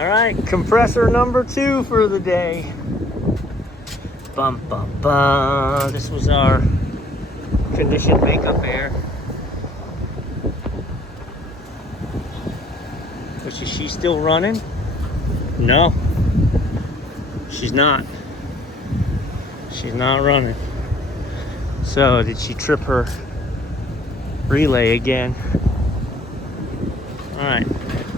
All right, compressor number 2 for the day. Bum, bum, bum. This was our conditioned makeup air. Which is she still running? No, she's not. She's not running. So did she trip her relay again? All right,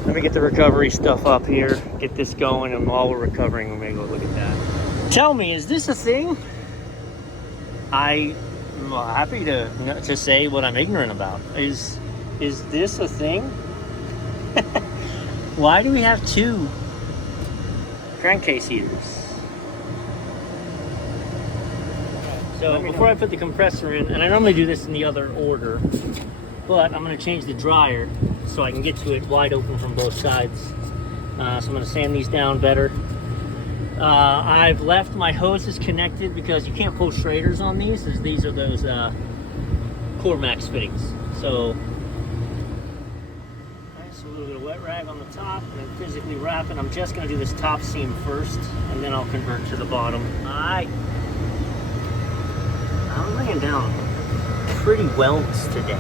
let me get the recovery stuff up here, get this going, and while we're recovering, we may go look at that. Tell me, is this a thing? I'm happy to say what I'm ignorant about. Is this a thing? Why do we have 2 crankcase heaters? So before I put the compressor in, and I normally do this in the other order, but I'm going to change the dryer so I can get to it wide open from both sides. So I'm going to sand these down better. I've left my hoses connected because you can't pull Schraders on these, as these are those Core Max fittings. So a little bit of wet rag on the top, and then physically wrapping. I'm just going to do this top seam first, and then I'll convert to the bottom. I'm laying down pretty welds today.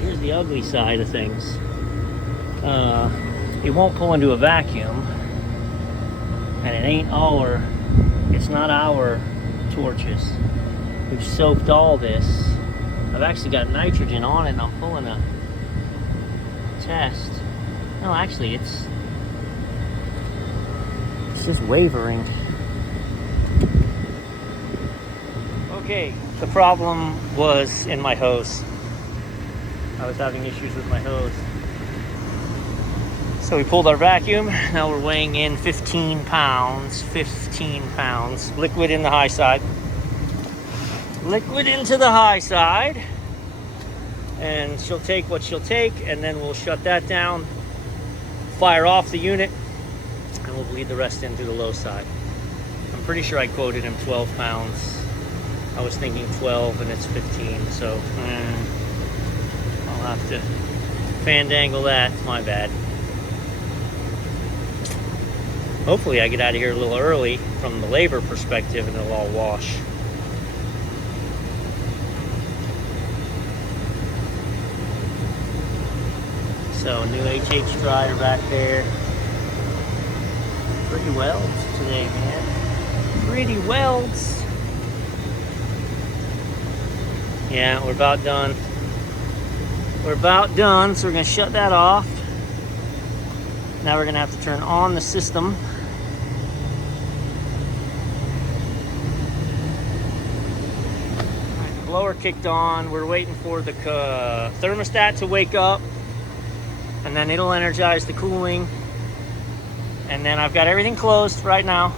Here's the ugly side of things. It won't pull into a vacuum, and it's not our torches. We've soaked all this. I've actually got nitrogen on it, and I'm pulling a test. No, actually, it's just wavering. Okay, the problem was in my hose. I was having issues with my hose. So we pulled our vacuum. Now we're weighing in 15 pounds. Liquid in the high side. Liquid into the high side. And she'll take what she'll take, and then we'll shut that down, fire off the unit, and we'll bleed the rest into the low side. I'm pretty sure I quoted him 12 pounds. I was thinking 12 and it's 15, so I'll have to fandangle that. It's my bad. Hopefully I get out of here a little early from the labor perspective and it'll all wash. So new HH dryer back there. Pretty welds today, man. Pretty welds. Yeah, we're about done. So we're gonna shut that off. Now we're gonna have to turn on the system. All right, the blower kicked on. We're waiting for the thermostat to wake up, and then it'll energize the cooling. And then I've got everything closed right now.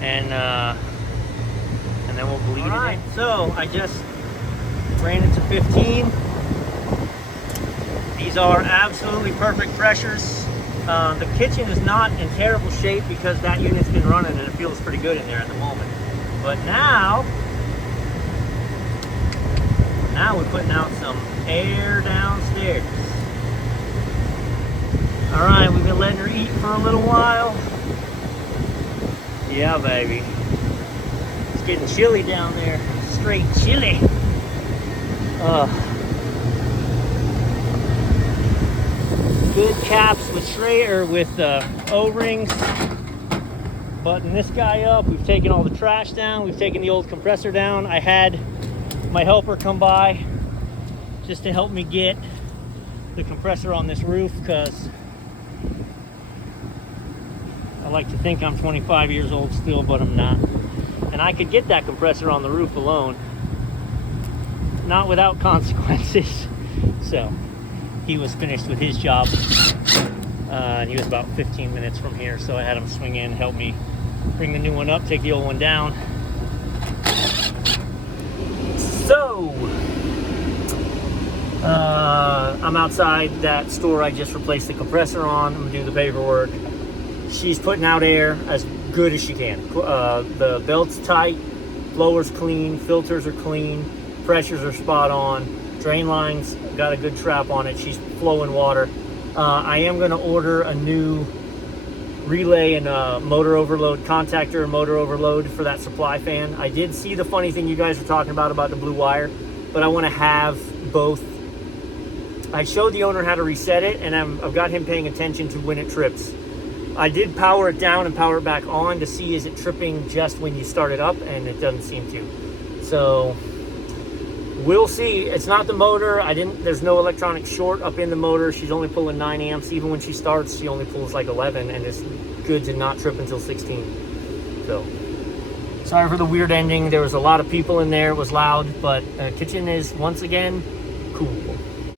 And then we'll bleed it in. So I just ran it to 15. These are absolutely perfect pressures. The kitchen is not in terrible shape because that unit's been running and it feels pretty good in there at the moment. But now we're putting out some air downstairs. All right, we've been letting her eat for a little while. Yeah, baby. It's getting chilly down there. Straight chilly. Good caps with O-rings. Button this guy up. We've taken all the trash down. We've taken the old compressor down. I had my helper come by just to help me get the compressor on this roof because I like to think I'm 25 years old still, but I'm not. And I could get that compressor on the roof alone, not without consequences. So he was finished with his job. And he was about 15 minutes from here, so I had him swing in, help me bring the new one up, take the old one down. So I'm outside that store I just replaced the compressor on. I'm gonna do the paperwork. She's putting out air as good as she can. The belt's tight, blower's clean, filters are clean, pressures are spot on, drain lines got a good trap on it, she's flowing water. I am going to order a new relay and motor overload contactor and motor overload for that supply fan. I did see the funny thing you guys were talking about the blue wire, but I want to have both. I showed the owner how to reset it, and I've got him paying attention to when it trips. I did power it down and power it back on to see is it tripping just when you start it up, and it doesn't seem to. So we'll see. It's not the motor. There's no electronic short up in the motor. She's only pulling 9 amps. Even when she starts, she only pulls like 11, and it's good to not trip until 16. So sorry for the weird ending. There was a lot of people in there. It was loud, but kitchen is once again